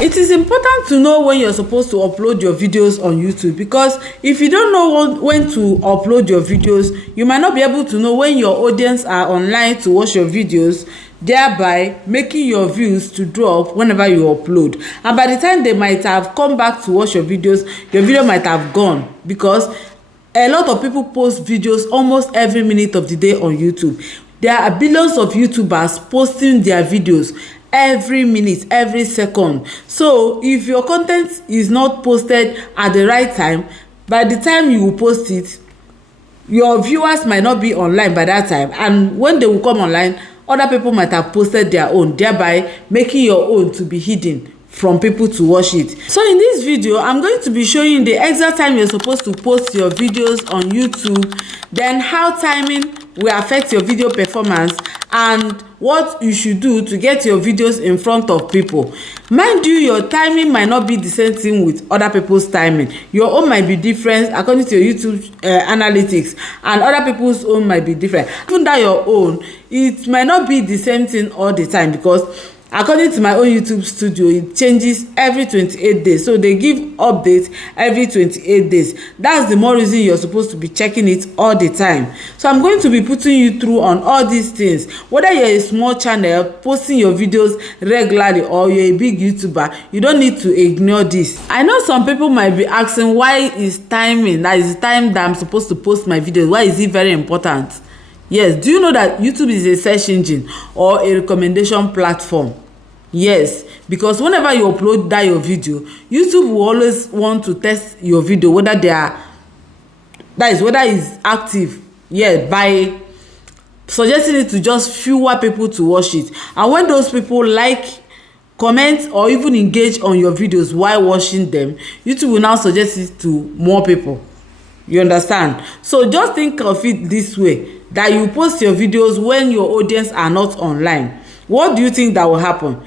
It is important to know when you're supposed to upload your videos on YouTube, because if you don't know when to upload your videos, you might not be able to know when your audience are online to watch your videos, thereby making your views to drop whenever you upload. And by the time they might have come back to watch your videos, your video might have gone, because a lot of people post videos almost every minute of the day on YouTube. There are billions of YouTubers posting their videos every minute, every second. So if your content is not posted at the right time, by the time you will post it, your viewers might not be online by that time, and when they will come online, other people might have posted their own, thereby making your own to be hidden from people to watch it. So in this video, I'm going to be showing you the exact time you're supposed to post your videos on YouTube, then how timing will affect your video performance, and what you should do to get your videos in front of people. Mind you, your timing might not be the same thing with other people's timing. Your own might be different according to your YouTube analytics, and other people's own might be different. Even that your own, it might not be the same thing all the time, because according to my own YouTube studio, it changes every 28 days. So they give updates every 28 days. That's the more reason you're supposed to be checking it all the time. So I'm going to be putting you through on all these things. Whether you're a small channel posting your videos regularly, or you're a big YouTuber, you don't need to ignore this. I know some people might be asking, why is timing, that is the time that I'm supposed to post my videos, why is it very important? Yes, do you know that YouTube is a search engine or a recommendation platform? Yes, because whenever you upload your video, YouTube will always want to test your video whether whether it's active. Yeah, by suggesting it to just fewer people to watch it. And when those people like, comment, or even engage on your videos while watching them, YouTube will now suggest it to more people. You understand? So just think of it this way, that you post your videos when your audience are not online. What do you think that will happen?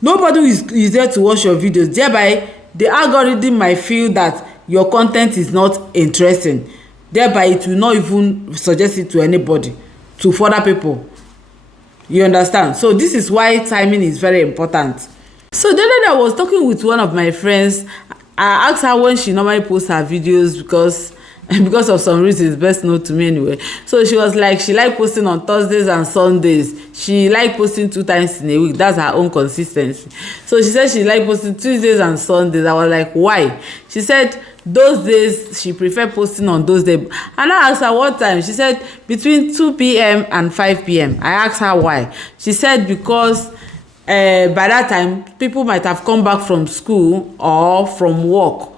Nobody is there to watch your videos, thereby the algorithm might feel that your content is not interesting, thereby it will not even suggest it to anybody, to further people. You understand? So this is why timing is very important. So the other day I was talking with one of my friends. I asked her when she normally posts her videos, because of some reasons best known to me anyway. So she was like, she like posting on Thursdays and Sundays. She like posting 2 times in a week. That's her own consistency. So she said she like posting Tuesdays and Sundays. I was like, why? She said those days she prefer posting on those days. And I asked her what time. She said between 2 p.m. and 5 p.m. I asked her why. She said because by that time people might have come back from school or from work.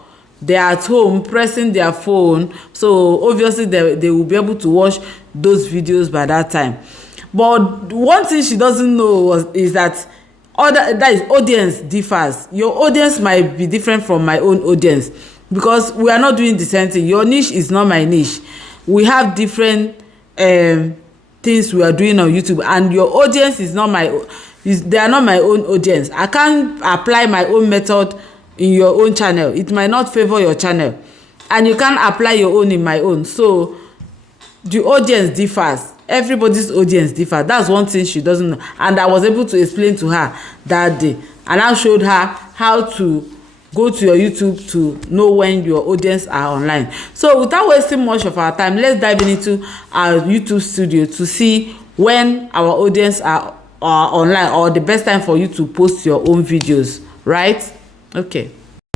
They are at home pressing their phone, so obviously they will be able to watch those videos by that time. But one thing she doesn't know is that audience differs. Your audience might be different from my own audience, because we are not doing the same thing. Your niche is not my niche. We have different things we are doing on YouTube, and your audience is not they are not my own audience. I can't apply my own method in your own channel. It might not favor your channel, and you can't apply your own in my own. So the audience differs. Everybody's audience differs. That's one thing she doesn't know, and I was able to explain to her that day, and I showed her how to go to your YouTube to know when your audience are online. So without wasting much of our time, let's dive into our YouTube studio to see when our audience are online, or the best time for you to post your own videos, right? Okay,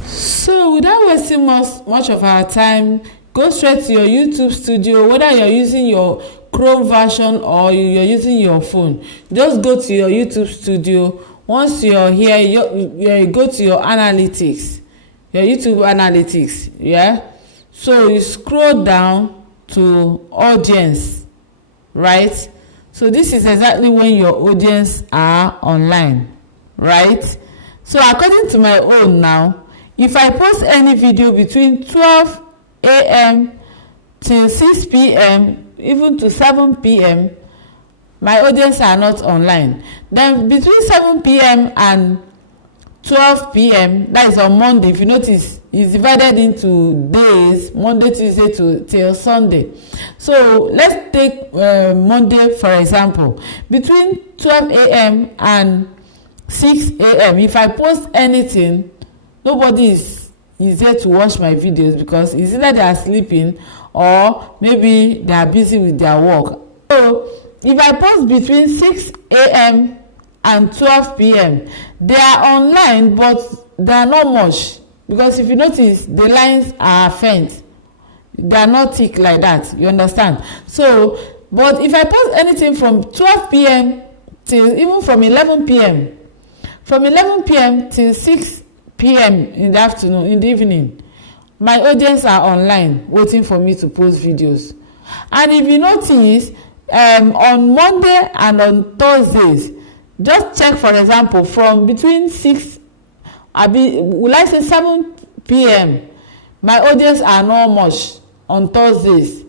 so without wasting much of our time, go straight to your YouTube studio. Whether you're using your Chrome version or you're using your phone, just go to your YouTube studio. Once you're here, you go to your analytics, your YouTube analytics. Yeah, so you scroll down to audience, right? So this is exactly when your audience are online, right? So according to my own now, if I post any video between 12 a.m. till 6 p.m. even to 7 p.m., my audience are not online. Then between 7 p.m. and 12 p.m., that is on Monday. If you notice, it's divided into days, Monday, Tuesday till Sunday. So let's take Monday for example. Between 12 a.m. and 6 a.m. if I post anything, nobody is there to watch my videos, because it's either they are sleeping or maybe they are busy with their work. So if I post between 6 a.m. and 12 p.m, they are online, but they are not much, because if you notice, the lines are faint, they are not thick like that, you understand? So but if I post anything from 12 p.m. till even from 11 p.m, from 11 p.m. till 6 p.m. in the afternoon, in the evening, my audience are online waiting for me to post videos. And if you notice, on Monday and on Thursdays, just check, for example, from between 6, will I say 7 p.m, my audience are not much on Thursdays.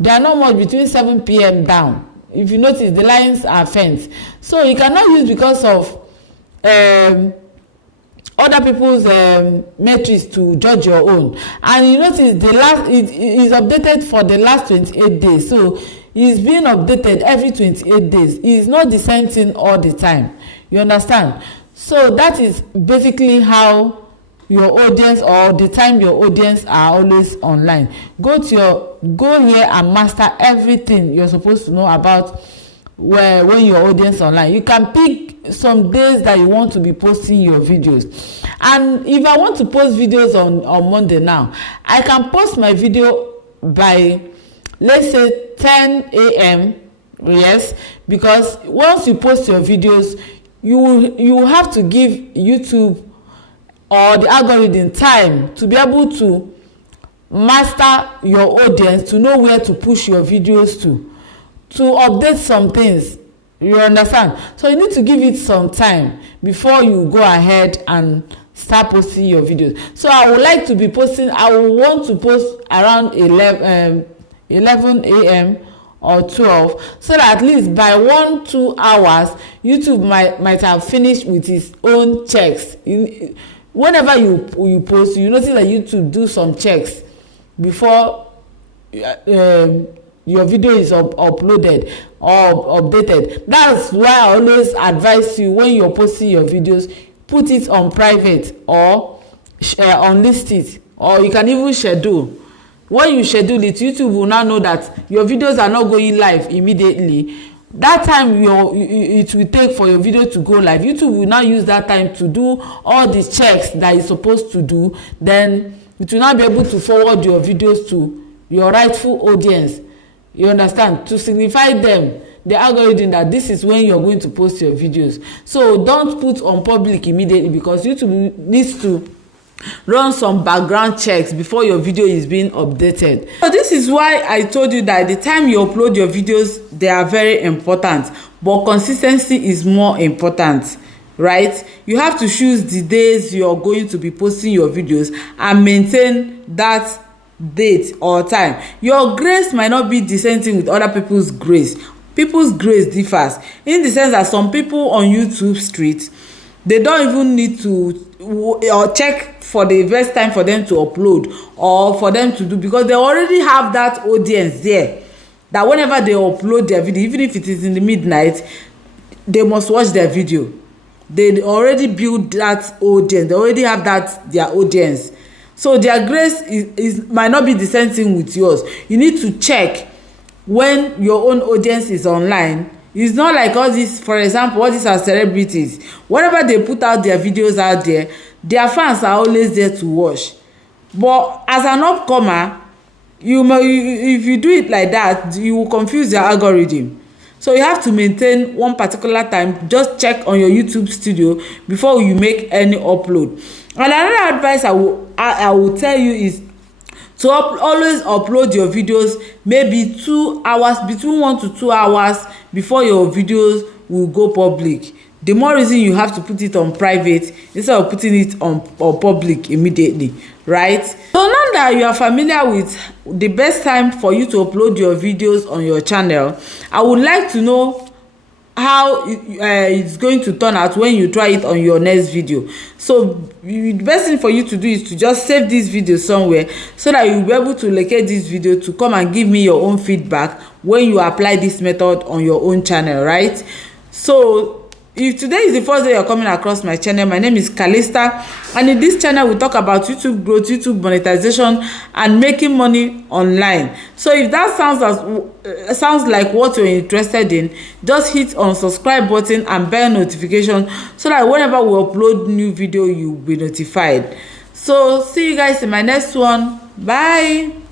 They are not much between 7 p.m. down. If you notice, the lines are faint. So you cannot use because of other people's metrics to judge your own. And you notice the last, it is updated for the last 28 days. So it's being updated every 28 days. It's not the same thing all the time. You understand? So that is basically how your audience, or the time your audience are always online. Go here and master everything you're supposed to know about when your audience online. You can pick some days that you want to be posting your videos. And if I want to post videos on Monday now, I can post my video by, let's say, 10 a.m. Yes, because once you post your videos, you have to give YouTube or the algorithm time to be able to master your audience, to know where to push your videos to update some things. You understand? So you need to give it some time before you go ahead and start posting your videos. So I would like to be posting, I will want to post around 11 a.m. or 12, so that at least by 1-2 hours YouTube might have finished with its own checks. Whenever you post, you notice that YouTube do some checks before your video is uploaded or updated. That's why I always advise you, when you're posting your videos, put it on private or unlist it, or you can even schedule. When you schedule it, YouTube will now know that your videos are not going live immediately. That time it will take for your video to go live. YouTube will now use that time to do all the checks that it's supposed to do. Then it will now be able to forward your videos to your rightful audience. You understand? To signify them, the algorithm, that this is when you're going to post your videos. So don't put on public immediately, because YouTube needs to run some background checks before your video is being updated. So this is why I told you that the time you upload your videos, they are very important, but consistency is more important, right? You have to choose the days you're going to be posting your videos and maintain that date or time. Your grace might not be the same thing with other people's grace. People's grace differs in the sense that some people on YouTube street, they don't even need to or check for the best time for them to upload or for them to do, because they already have that audience there, that whenever they upload their video, even if it is in the midnight, they must watch their video. They already build that audience. They already have that their audience. So their grace is might not be the same thing with yours. You need to check when your own audience is online. It's not like all these, for example, all these are celebrities. Whenever they put out their videos out there, their fans are always there to watch. But as an upcomer, if you do it like that, you will confuse your algorithm. So you have to maintain one particular time. Just check on your YouTube studio before you make any upload. And another advice I will tell you is to always upload your videos maybe 2 hours, between 1 to 2 hours before your videos will go public. The more reason you have to put it on private instead of putting it on public immediately, right? So now that you are familiar with the best time for you to upload your videos on your channel, I would like to know how it's going to turn out when you try it on your next video. So the best thing for you to do is to just save this video somewhere, so that you'll be able to locate this video to come and give me your own feedback when you apply this method on your own channel, right? So if today is the first day you're coming across my channel, my name is Calista, and in this channel we talk about YouTube growth, YouTube monetization, and making money online. So if that sounds like what you're interested in, just hit on subscribe button and bell notification so that whenever we upload new video, you'll be notified. So see you guys in my next one. Bye.